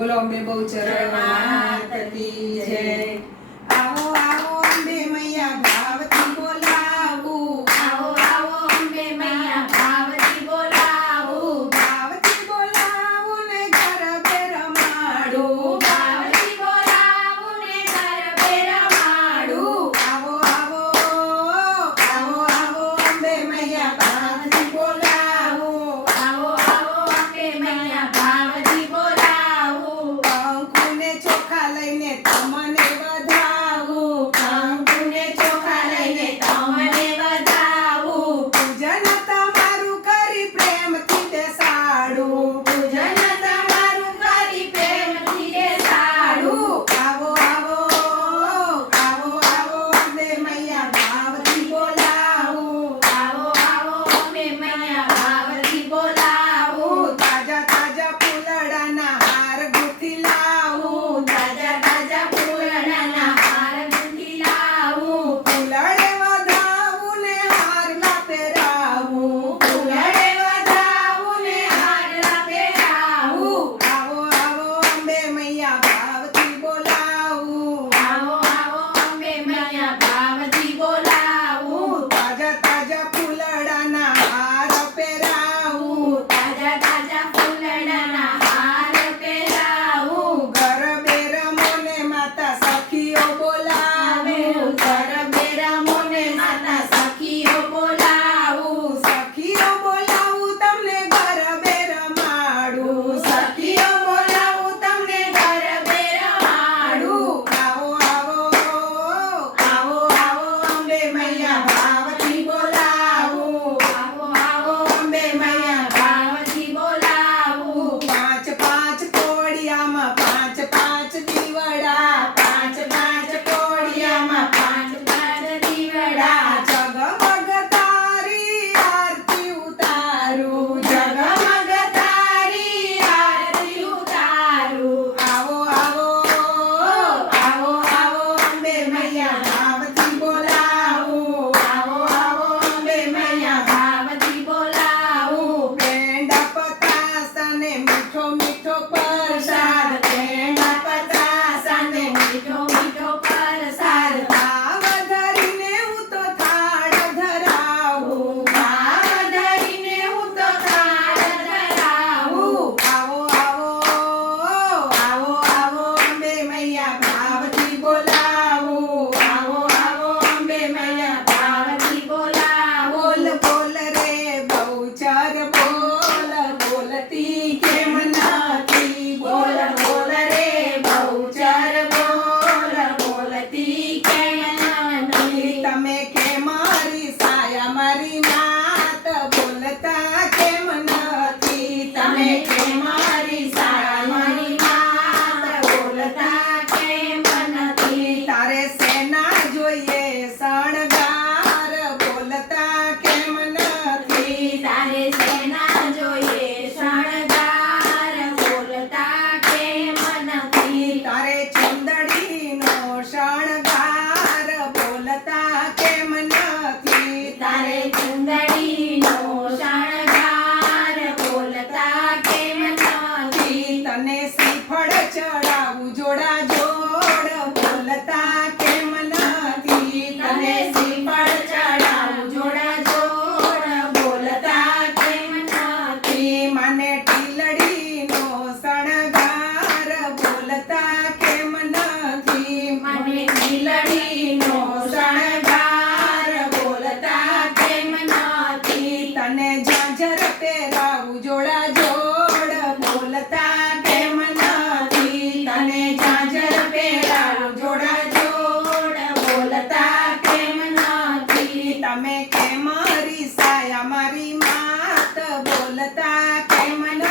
બોલો અંબે બહુચર માત કી જય। આવો આવો અંબે મૈયા ભાવથી બોલાવું, આવો આવો અંબે મૈયા ભાવથી બોલાવું, ભાવથી બોલાવું ને ગરબે રમાડું, ભાવથી બોલાવું ને ગરબે રમાડું। આવો આવો આવો આવો અંબે મૈયા ભાવથી બોલાવું, આવો આવો અંબે મૈયા ભાવથી બોલાવું, કંકુને ચોખા લઈને તમને વધાવું, કંકુને ચોખા લઈને તમને વધાવું, પૂજન તમારું કરી પ્રેમથી બેસાડું, પૂજન તમારું કરી પ્રેમથી બેસાડું। આવો આવો આવો આવો અંબે મૈયા ભાવથી બોલાવું, આવો આવો અંબે મૈયા ભાવથી બોલાવું, તાજા તાજા ફૂલડાના હાર ગૂંથી લાવું, તાજા તાજા ફૂલડાના હાર ગૂંથી લાવું, ફૂલડે વધાવું ને હારના પહેરાવું, ફૂલડે વધાવું ને હારલા પહેરાવું। આવો આવો અંબે મૈયા ભાવથી બોલાવું, આવો આવો અંબે મૈયા ભાવથી બોલાવું, તાજા તાજા ફૂલડાના હાર પહેરાવું, તાજા તાજા ફૂલડાના હાર પહેરાવું। ગરબે રમો ને માતા સખીઓ બોલાવું, ગરબે રમો ને માતા સખીઓ બોલાવું, સખીઓ બોલાવું તમને ગરબે રમાડું, સખીઓ બોલાવું તમને ગરબે રમાડું। આવો આવો આવો આવો અંબે મૈયા ભાવથી બોલાવું, આવો આવો અંબે મૈયા ભાવથી બોલાવું, પાંચ પાંચ કોડિયામાં પાંચ પાંચ દીવડા, પાંચ પાંચ કોડિયામાં પાંચ પાંચ દીવડા, જગમગ તારી આરતી ઉતારું, જગમગ તારી આરતી ઉતારું। આવો આવો આવો આવો અંબે મૈયા ભાવથી બોલાવું, આવો આવો અંબે મૈયા ભાવથી બોલાવું, પેંડ પતાસને મીઠો મીઠો પ્રસાદ, પેંડા પતાસાને મીઠો મીઠો પ્રસાદ, ભાવ ધરીને હું તો થાળ ધરાવું, ભાવ ધરીને હું તો થાળ ધરાવું। આવો આવો આવો આવો અંબે મૈયા ભાવથી બોલાવું, આવો આવો અંબે મૈયા ભાવથી બોલાવો, બોલ બોલ રે બહુચર બોલ, બોલતી કેમ નથી બોલ બોલ રે બહુચર બોલ, બોલતી કેમ નથી? તમે કે મારી સાયા મારી માત બોલતા કેમ નથી, તમે કે મારી સારા મારી માત બોલતા કેમ નથી? તારે સેના જોઈએ શણગાર બોલતા કેમ નથી, તારે સેના જોઈએ શણગાર બોલતા કેમ નથી? તારે ચુંદડીનો શણગાર બોલતા કેમ નથી, તારે ચુંદડીનો શણગાર બોલતા કેમ નથી? તને શ્રીફળ ચડાવું જોડા જોડ બોલતા કેમ નથી, તને શ્રીફળ ચડાવું જોડા જોડ બોલતા કેમ નથી? મને ટીલડીનો શણગાર બોલતા કેમ નથી, મને ખીલડીનો શણગાર બોલતા કેમ નથી? તને ઝાંઝર પહેરાવું જોડા જોડ બોલતા કેમ નથી, તને ઝાંઝર પહેરાવું જોડા જોડ બોલતા કેમ નથી? તમે કે મારી સાયા મારી માત બોલતા કેમ નથી।